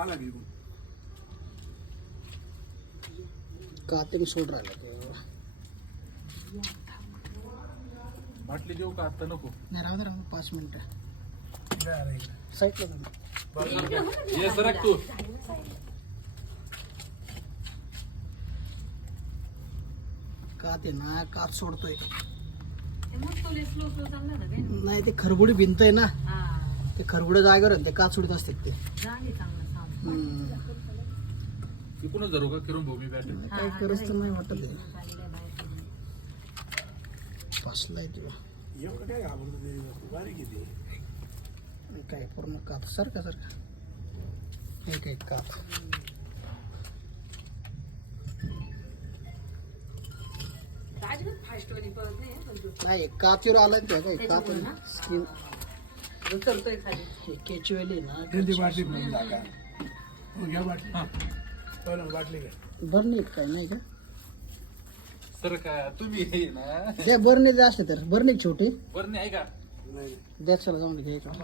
आला घेऊन काते मी सोड राहिला ते बाटली देऊ का आता नको नाही राहू दे 5 मिनिटं अरे साईडला जा. ये सरक तू काते ना कात सोडतोय ते मग तो स्लो स्लो चालला ना काय नाही ते खरबुडी भिंत आहे ना हा ते खरबुड्या जागेवर आहे, ते कात सोडत असतात ते जागे चांगलं साफ इकडूनच धरू का किरून भूमी बॅटरी काही करत तर नाही वाटत आहे झालेलं आहे बाहेर. फसलाय तुला एवढं काय घाबरतो तरी वस्तू बारीक येते काय पूर्ण कात सारखा एक कात अजिबात फास्ट वाली पळत नाही पण तो नाही कातीवर आलाय ते काय कात त्याच्यामुळे ना? स्किन उतरतोय खाली केचवेली ना त्यांची बाटली म्हणून टाका मग घ्या बाटली पहिलं बाटली घ्या बरणी काय नाही का सर का तुम्ही हे ना त्या बरणी असले तर बरणी छोटी बरं नाही आहे का नाही द्याक्षाला जाऊन घ्यायचं